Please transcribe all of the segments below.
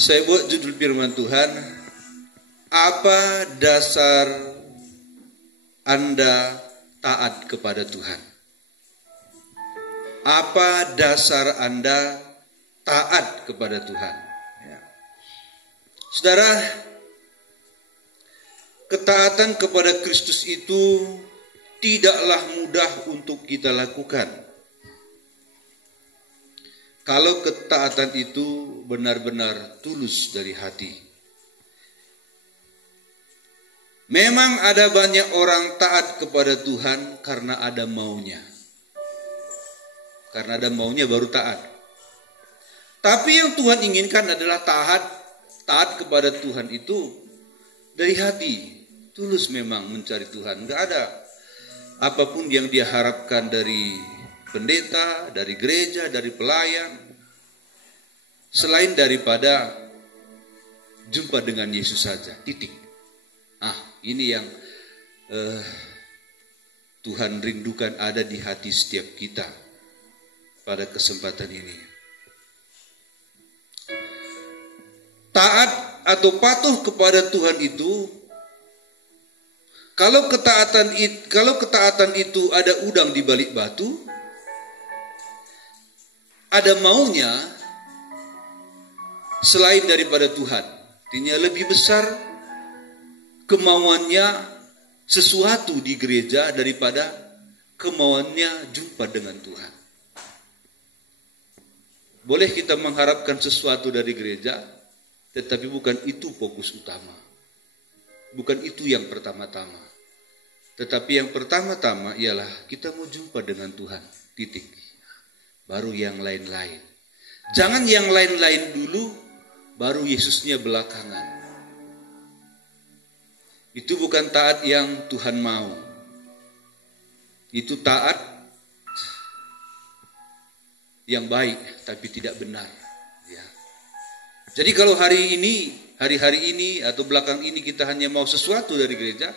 Saya buat judul firman Tuhan, apa dasar Anda taat kepada Tuhan? Apa dasar Anda taat kepada Tuhan? Ya. Saudara, ketaatan kepada Kristus itu tidaklah mudah untuk kita lakukan. Kalau ketaatan itu benar-benar tulus dari hati. Memang ada banyak orang taat kepada Tuhan karena ada maunya. Karena ada maunya baru taat. Tapi yang Tuhan inginkan adalah taat kepada Tuhan itu dari hati. Tulus memang mencari Tuhan. Enggak ada apapun yang dia harapkan dari pendeta, dari gereja, dari pelayan, selain daripada jumpa dengan Yesus saja, titik. Ini yang Tuhan rindukan ada di hati setiap kita pada kesempatan ini. Taat atau patuh kepada Tuhan itu, kalau ketaatan itu ada udang di balik batu, ada maunya selain daripada Tuhan. Artinya lebih besar kemauannya sesuatu di gereja daripada kemauannya jumpa dengan Tuhan. Boleh kita mengharapkan sesuatu dari gereja, tetapi bukan itu fokus utama. Bukan itu yang pertama-tama. Tetapi yang pertama-tama ialah kita mau jumpa dengan Tuhan. Titik. Baru yang lain-lain. Jangan yang lain-lain dulu, baru Yesusnya belakangan. Itu bukan taat yang Tuhan mau. Itu taat yang baik, tapi tidak benar. Ya. Jadi kalau hari-hari ini atau belakang ini kita hanya mau sesuatu dari gereja,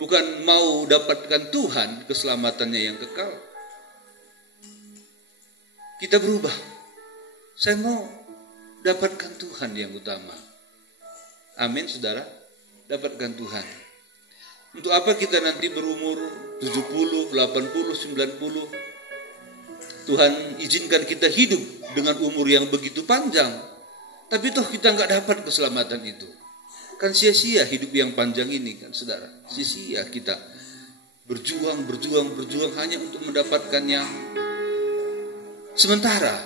bukan mau dapatkan Tuhan, keselamatannya yang kekal. Kita berubah. Saya mau dapatkan Tuhan yang utama. Amin, saudara. Dapatkan Tuhan. Untuk apa kita nanti berumur 70, 80, 90? Tuhan izinkan kita hidup dengan umur yang begitu panjang. Tapi toh kita nggak dapat keselamatan itu. Kan sia-sia hidup yang panjang ini kan, saudara. Sia-sia kita berjuang hanya untuk mendapatkan yang sementara,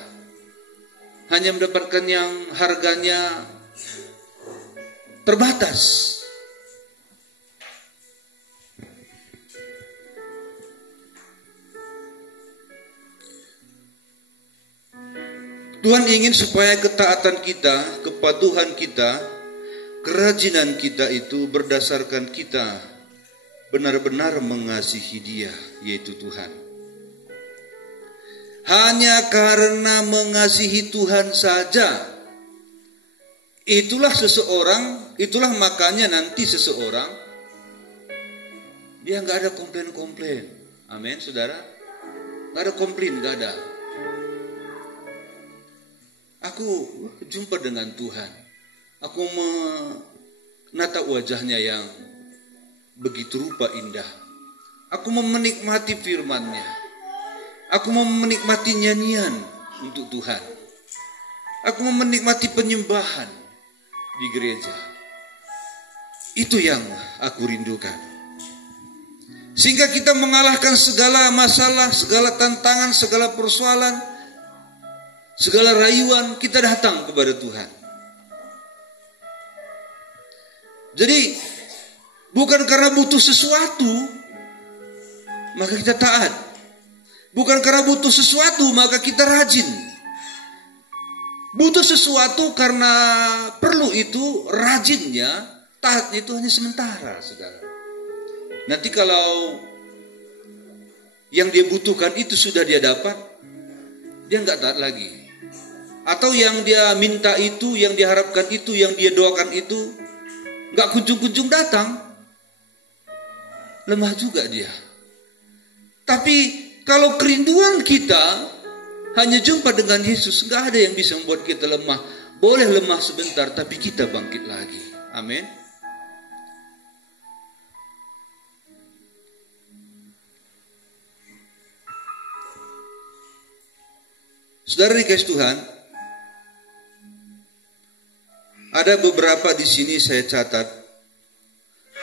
hanya mendapatkan yang harganya terbatas. Tuhan ingin supaya ketaatan kita, kepatuhan kita, kerajinan kita itu berdasarkan kita benar-benar mengasihi Dia, yaitu Tuhan. Hanya karena mengasihi Tuhan saja, itulah makanya nanti seseorang dia nggak ada komplain. Amin, saudara. Nggak ada komplain, nggak ada. Aku jumpa dengan Tuhan. Aku menatap wajahnya yang begitu rupa indah. Aku menikmati firman-Nya. Aku mau menikmati nyanyian untuk Tuhan. Aku mau menikmati penyembahan di gereja. Itu yang aku rindukan. Sehingga kita mengalahkan segala masalah, segala tantangan, segala persoalan, segala rayuan, kita datang kepada Tuhan. Jadi, bukan karena butuh sesuatu, maka kita taat. Bukan karena butuh sesuatu, maka kita rajin. Butuh sesuatu karena perlu itu, rajinnya, taatnya itu hanya sementara, saudara. Nanti kalau yang dia butuhkan itu sudah dia dapat, dia nggak taat lagi. Atau yang dia minta itu, yang dia harapkan itu, yang dia doakan itu, nggak kunjung-kunjung datang, lemah juga dia. Tapi kalau kerinduan kita hanya jumpa dengan Yesus, nggak ada yang bisa membuat kita lemah. Boleh lemah sebentar, tapi kita bangkit lagi. Amin. Saudara dikasih Tuhan, ada beberapa di sini saya catat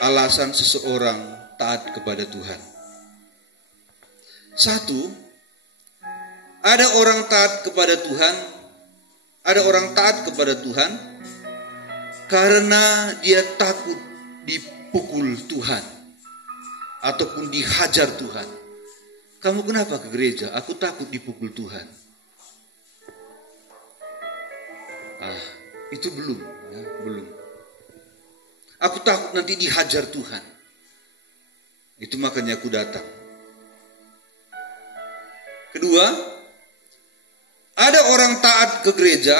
alasan seseorang taat kepada Tuhan. Satu, ada orang taat kepada Tuhan, ada orang taat kepada Tuhan karena dia takut dipukul Tuhan ataupun dihajar Tuhan. Kamu kenapa ke gereja? Aku takut dipukul Tuhan. Itu belum, ya, belum. Aku takut nanti dihajar Tuhan. Itu makanya aku datang. Kedua, ada orang taat ke gereja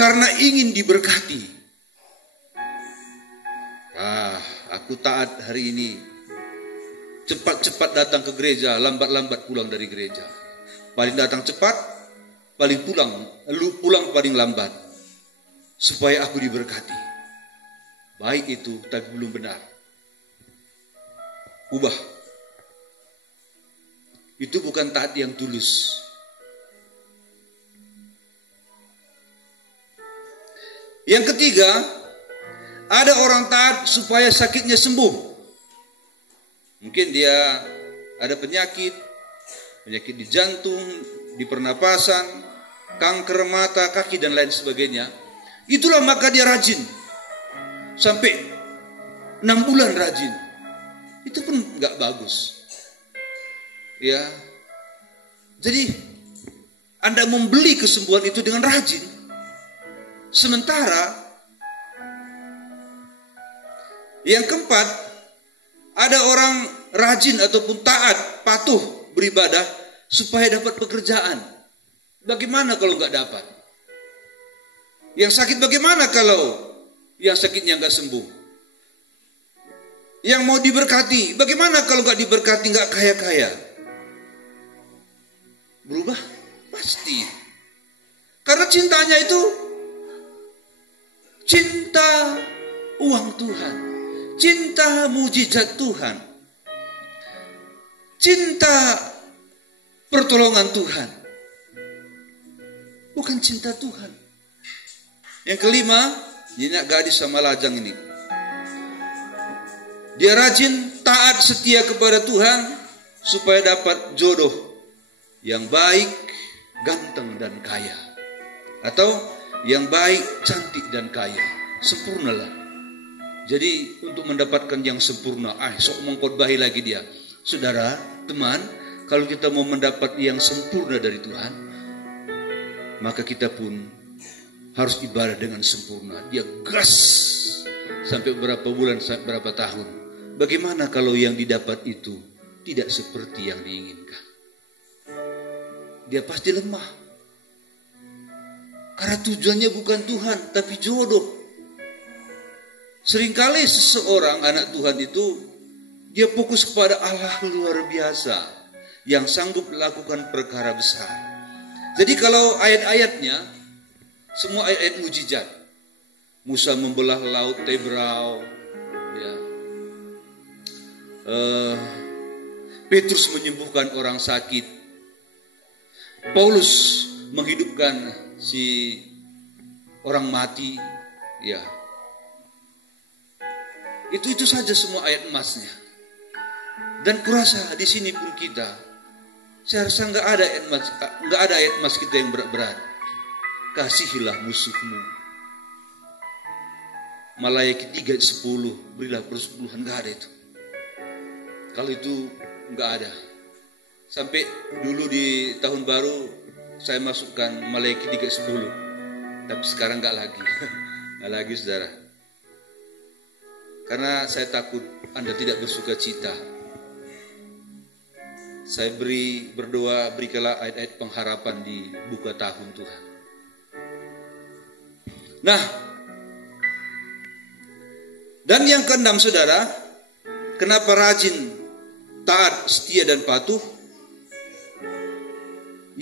karena ingin diberkati. Aku taat hari ini. Cepat-cepat datang ke gereja, lambat-lambat pulang dari gereja. Paling datang cepat, paling pulang paling lambat. Supaya aku diberkati. Baik itu, tapi belum benar. Ubah. Itu bukan taat yang tulus. Yang ketiga, ada orang taat supaya sakitnya sembuh. Mungkin dia ada penyakit di jantung, di pernapasan, kanker mata, kaki dan lain sebagainya. Itulah maka dia rajin. Sampai 6 bulan rajin. Itu pun gak bagus. Ya. Jadi Anda membeli kesembuhan itu dengan rajin. Sementara yang keempat, ada orang rajin ataupun taat, patuh beribadah supaya dapat pekerjaan. Bagaimana kalau gak dapat? Yang sakit bagaimana kalau yang sakitnya gak sembuh? Yang mau diberkati, bagaimana kalau gak diberkati, gak kaya-kaya? Berubah? Pasti. Karena cintanya itu cinta uang Tuhan, cinta mujizat Tuhan, cinta pertolongan Tuhan, bukan cinta Tuhan. Yang kelima, ini gadis sama lajang ini. Dia rajin, taat, setia kepada Tuhan supaya dapat jodoh yang baik, ganteng dan kaya. Atau yang baik, cantik dan kaya. Sempurnalah. Jadi untuk mendapatkan yang sempurna, sok mengkhotbahi lagi dia. Saudara, teman, kalau kita mau mendapat yang sempurna dari Tuhan, maka kita pun harus ibadah dengan sempurna. Dia gas sampai berapa bulan, sampai berapa tahun. Bagaimana kalau yang didapat itu tidak seperti yang diinginkan? Dia pasti lemah. Karena tujuannya bukan Tuhan, tapi jodoh. Seringkali seseorang anak Tuhan itu, dia fokus kepada Allah luar biasa, yang sanggup melakukan perkara besar. Jadi kalau ayat-ayatnya, semua ayat-ayat mujizat. Musa membelah laut Tebrau, ya. Petrus menyembuhkan orang sakit, Paulus menghidupkan si orang mati, ya. Itu saja semua ayat emasnya. Dan kurasa di sini pun kita, saya rasa nggak ada ayat emas kita yang berat-berat. Kasihilah musuhmu. Malayaki 3:10, berilah persepuluhan, nggak ada itu. Kalau itu nggak ada. Sampai dulu di tahun baru saya masukkan Malayaki 3:10, tapi sekarang nggak lagi, nggak lagi saudara. Karena saya takut Anda tidak bersuka cita. Saya berdoa, berikanlah ayat-ayat pengharapan di buka tahun Tuhan. Nah, dan yang keenam saudara, kenapa rajin, taat, setia dan patuh?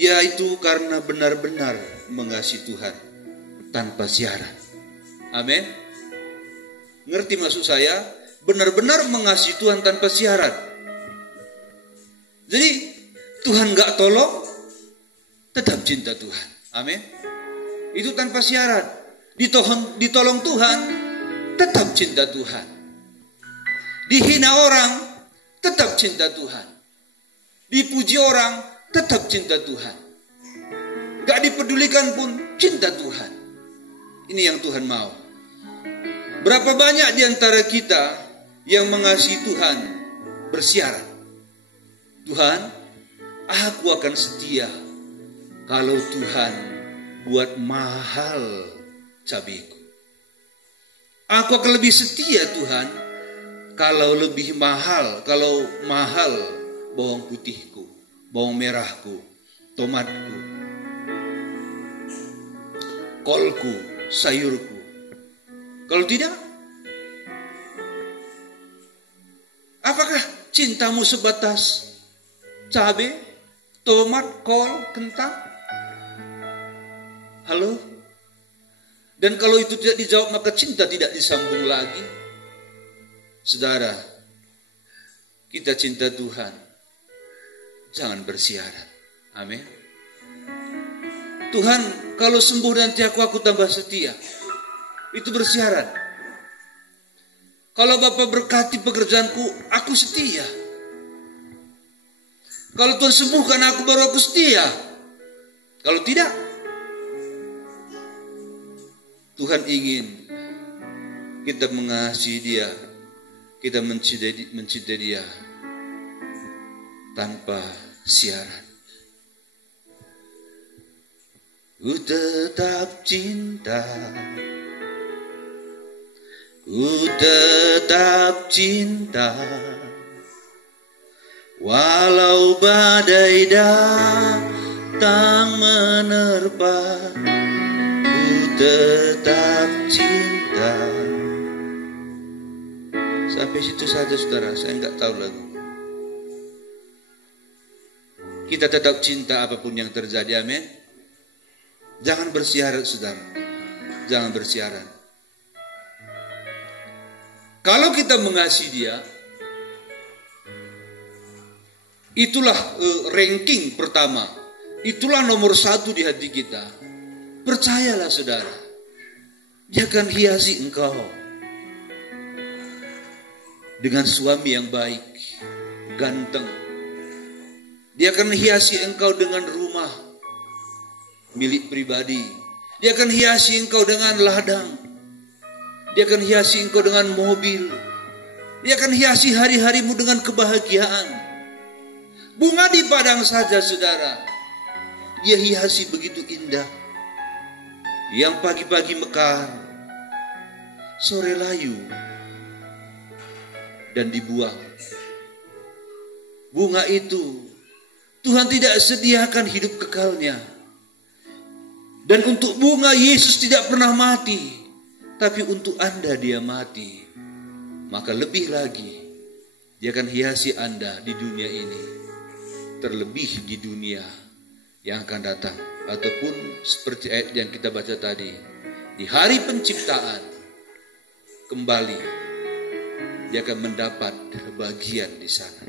yaitu karena benar-benar mengasihi Tuhan tanpa syarat. Amin. Ngerti maksud saya? Benar-benar mengasihi Tuhan tanpa syarat. Jadi Tuhan gak tolong, tetap cinta Tuhan. Amin. Itu tanpa syarat. Ditolong Tuhan, tetap cinta Tuhan. Dihina orang, tetap cinta Tuhan. Dipuji orang, tetap cinta Tuhan. Gak dipedulikan pun, cinta Tuhan. Ini yang Tuhan mau. Berapa banyak di antara kita yang mengasihi Tuhan bersyarat. Tuhan, aku akan setia kalau Tuhan buat mahal cabeku. Aku akan lebih setia Tuhan kalau lebih mahal, kalau mahal bawang putihku, bawang merahku, tomatku, kolku, sayurku. Kalau tidak, apakah cintamu sebatas cabai, tomat, kol, kentang? Halo? Dan kalau itu tidak dijawab, maka cinta tidak disambung lagi. Saudara, kita cinta Tuhan, jangan bersyarat. Amin. Tuhan, kalau sembuh nanti aku tambah setia. Itu bersyarat. Kalau Bapak berkati pekerjaanku, aku setia. Kalau Tuhan sembuhkan aku, baru aku setia. Kalau tidak, Tuhan ingin kita mengasihi Dia, kita mencintai Dia tanpa syarat. Ku tetap cinta, ku tetap cinta, walau badai datang menerpa, ku tetap cinta. Sampai situ saja saudara, saya enggak tahu lagu. Kita tetap cinta apapun yang terjadi, amin. Jangan bersyarat saudara, jangan bersyarat. Kalau kita mengasihi Dia, itulah ranking pertama, itulah nomor 1 di hati kita. Percayalah saudara, Dia akan hiasi engkau dengan suami yang baik, ganteng. Dia akan hiasi engkau dengan rumah milik pribadi. Dia akan hiasi engkau dengan ladang. Dia akan hiasi engkau dengan mobil. Dia akan hiasi hari-harimu dengan kebahagiaan. Bunga di padang saja saudara, Dia hiasi begitu indah. Yang pagi-pagi mekar, sore layu, dan dibuang. Bunga itu Tuhan tidak sediakan hidup kekalnya. Dan untuk bunga Yesus tidak pernah mati, tapi untuk Anda Dia mati. Maka lebih lagi Dia akan hiasi Anda di dunia ini, terlebih di dunia yang akan datang. Ataupun seperti ayat yang kita baca tadi, di hari penciptaan kembali Dia akan mendapat bagian di sana.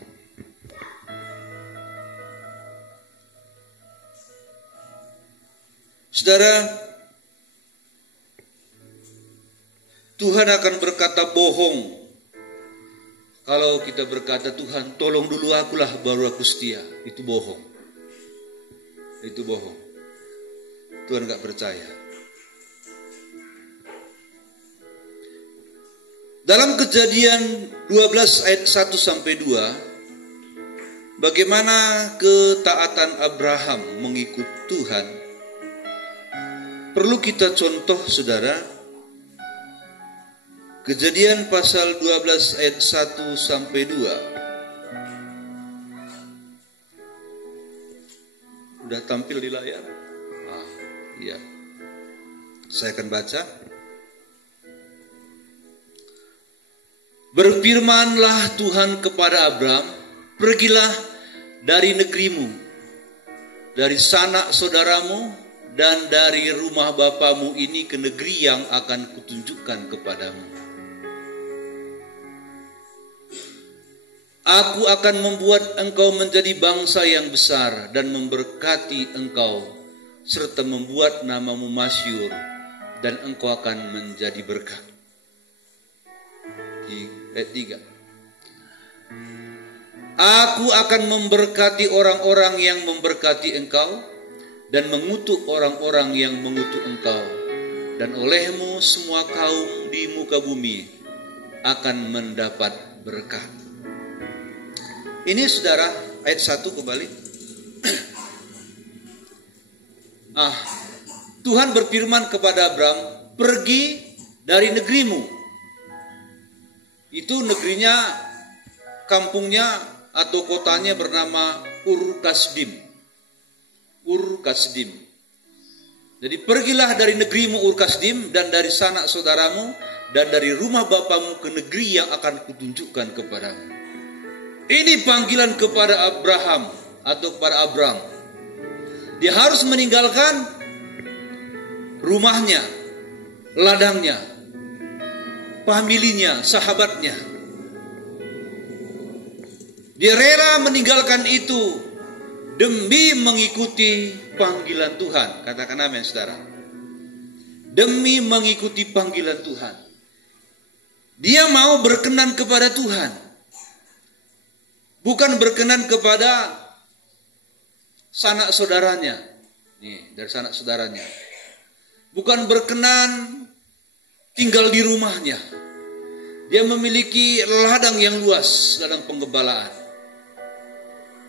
Saudara, Tuhan akan berkata bohong kalau kita berkata, Tuhan tolong dulu akulah baru aku setia. Itu bohong. Itu bohong. Tuhan gak percaya. Dalam Kejadian 12 ayat 1-2, bagaimana ketaatan Abraham mengikut Tuhan, perlu kita contoh saudara. Kejadian pasal 12 ayat 1-2. Udah tampil di layar? Iya. Saya akan baca. Berfirmanlah Tuhan kepada Abram, pergilah dari negerimu, dari sanak saudaramu dan dari rumah bapamu ini ke negeri yang akan kutunjukkan kepadamu. Aku akan membuat engkau menjadi bangsa yang besar dan memberkati engkau, serta membuat namamu masyhur, dan engkau akan menjadi berkat. Ayat 3. Aku akan memberkati orang-orang yang memberkati engkau dan mengutuk orang-orang yang mengutuk engkau. Dan olehmu semua kaum di muka bumi akan mendapat berkat. Ini saudara, ayat 1 kembali. Tuhan berfirman kepada Abram, pergi dari negerimu. Itu negerinya, kampungnya atau kotanya bernama Ur-Kasdim. Ur-Kasdim. Jadi pergilah dari negerimu Ur-Kasdim dan dari sanak saudaramu dan dari rumah bapamu ke negeri yang akan kutunjukkan kepadamu. Ini panggilan kepada Abraham atau kepada Abram. Dia harus meninggalkan rumahnya, ladangnya, familinya, sahabatnya. Dia rela meninggalkan itu demi mengikuti panggilan Tuhan. Katakan amin, saudara. Demi mengikuti panggilan Tuhan. Dia mau berkenan kepada Tuhan. Bukan berkenan kepada sanak saudaranya. Nih, dari sanak saudaranya. Bukan berkenan tinggal di rumahnya. Dia memiliki ladang yang luas, ladang penggembalaan.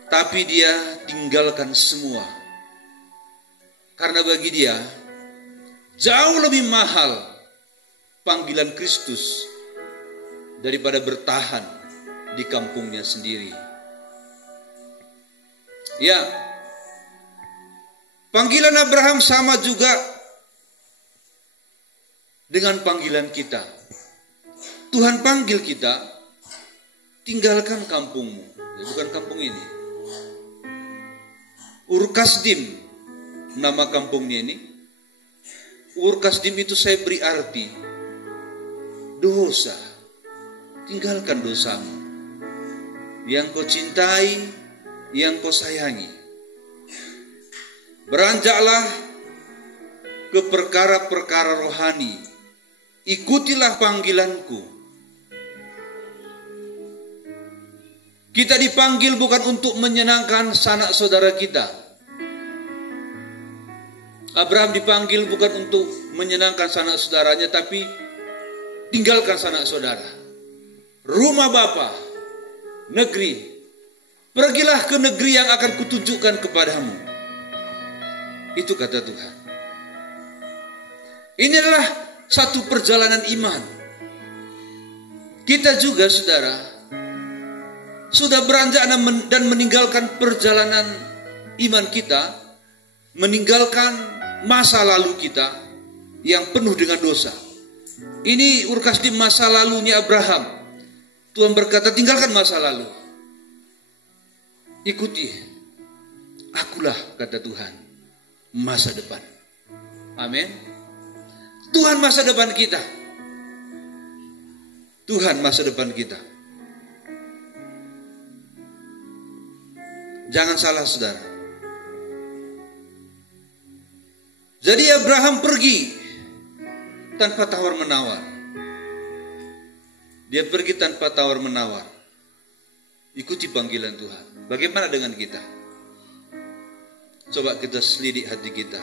Tapi dia tinggalkan semua. Karena bagi dia jauh lebih mahal panggilan Kristus daripada bertahan di kampungnya sendiri. Ya, panggilan Abraham sama juga dengan panggilan kita. Tuhan panggil kita, tinggalkan kampungmu. Bukan kampung ini. Ur-Kasdim, nama kampungnya ini. Ur-Kasdim itu saya beri arti dosa. Tinggalkan dosamu yang kau cintai, yang kau sayangi. Beranjaklah ke perkara-perkara rohani. Ikutilah panggilanku. Kita dipanggil bukan untuk menyenangkan sanak saudara kita. Abraham dipanggil bukan untuk menyenangkan sanak saudaranya, tapi tinggalkan sanak saudara. Rumah bapa, negeri. Pergilah ke negeri yang akan kutunjukkan kepadamu. Itu kata Tuhan. Ini adalah satu perjalanan iman. Kita juga, saudara, sudah beranjak dan meninggalkan perjalanan iman kita, meninggalkan masa lalu kita yang penuh dengan dosa. Ini Ur-Kasdim masa lalunya Abraham. Tuhan berkata, tinggalkan masa lalu. Ikuti. Akulah, kata Tuhan, masa depan. Amin. Tuhan masa depan kita. Tuhan masa depan kita. Jangan salah, saudara. Jadi Abraham pergi tanpa tawar-menawar. Dia pergi tanpa tawar-menawar. Ikuti panggilan Tuhan. Bagaimana dengan kita? Coba kita selidik hati kita.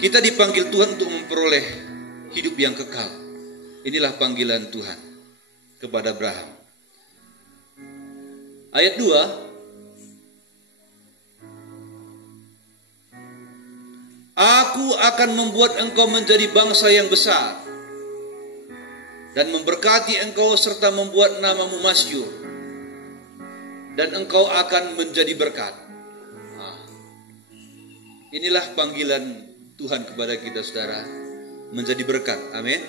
Kita dipanggil Tuhan untuk memperoleh hidup yang kekal. Inilah panggilan Tuhan kepada Abraham. Ayat 2. Aku akan membuat engkau menjadi bangsa yang besar dan memberkati engkau serta membuat namamu masyhur, dan engkau akan menjadi berkat. Inilah panggilan Tuhan kepada kita, saudara, menjadi berkat. Amin.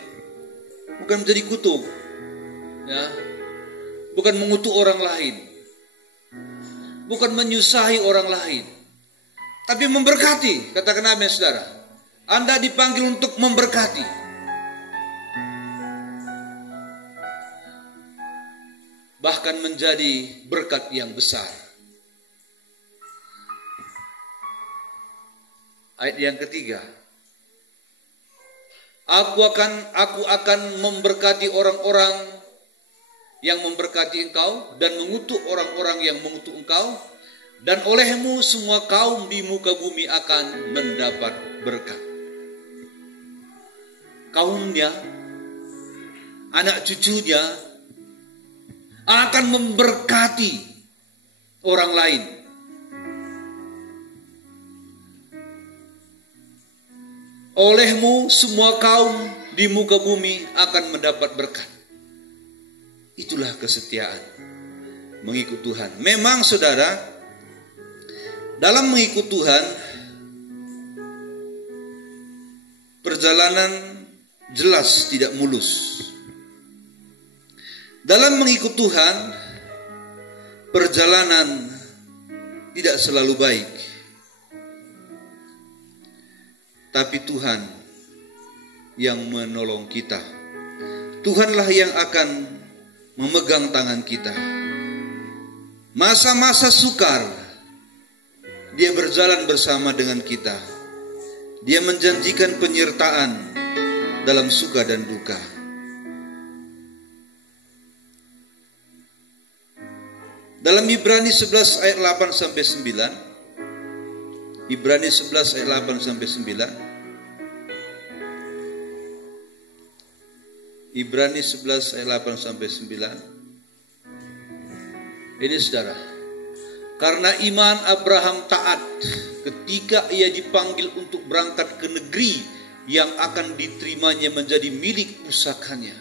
Bukan menjadi kutuk, ya. Bukan mengutuk orang lain, bukan menyusahi orang lain, tapi memberkati. Katakan amin, saudara. Anda dipanggil untuk memberkati. Bahkan menjadi berkat yang besar. Ayat yang ketiga. Aku akan memberkati orang-orang yang memberkati engkau dan mengutuk orang-orang yang mengutuk engkau, dan olehmu semua kaum di muka bumi akan mendapat berkat. Kaumnya, anak cucunya akan memberkati orang lain. Olehmu semua kaum di muka bumi akan mendapat berkat. Itulah kesetiaan mengikut Tuhan. Memang saudara, dalam mengikut Tuhan, perjalanan jelas tidak mulus. Dalam mengikut Tuhan, perjalanan tidak selalu baik. Tapi Tuhan yang menolong kita. Tuhanlah yang akan memegang tangan kita. Masa-masa sukar, Dia berjalan bersama dengan kita. Dia menjanjikan penyertaan dalam suka dan duka. Dalam Ibrani 11 ayat 8 sampai 9. Ibrani 11 ayat 8 sampai 9. Ibrani 11 ayat 8 sampai 9. Ini saudara. Karena iman Abraham taat ketika ia dipanggil untuk berangkat ke negeri yang akan diterimanya menjadi milik pusakanya.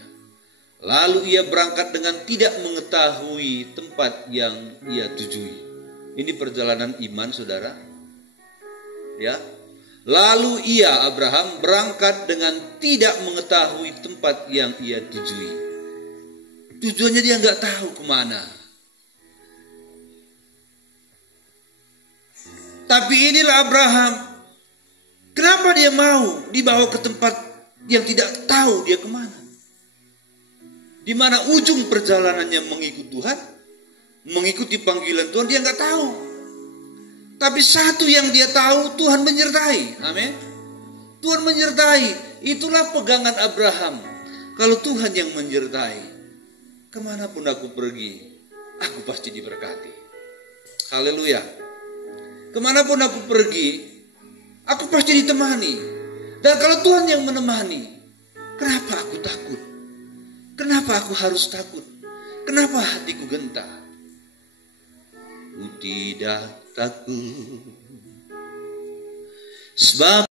Lalu ia berangkat dengan tidak mengetahui tempat yang ia tujui. Ini perjalanan iman, saudara. Ya. Lalu ia, Abraham, berangkat dengan tidak mengetahui tempat yang ia tujui. Tujuannya dia nggak tahu kemana. Tapi inilah Abraham. Kenapa dia mau dibawa ke tempat yang tidak tahu dia kemana? Di mana ujung perjalanannya mengikut Tuhan, mengikuti panggilan Tuhan, dia nggak tahu. Tapi satu yang dia tahu, Tuhan menyertai. Amin. Tuhan menyertai. Itulah pegangan Abraham. Kalau Tuhan yang menyertai, kemanapun aku pergi, aku pasti diberkati. Haleluya. Kemanapun aku pergi, aku pasti ditemani. Dan kalau Tuhan yang menemani, kenapa aku takut? Kenapa aku harus takut? Kenapa hatiku gentar? Ku tidak takut, sebab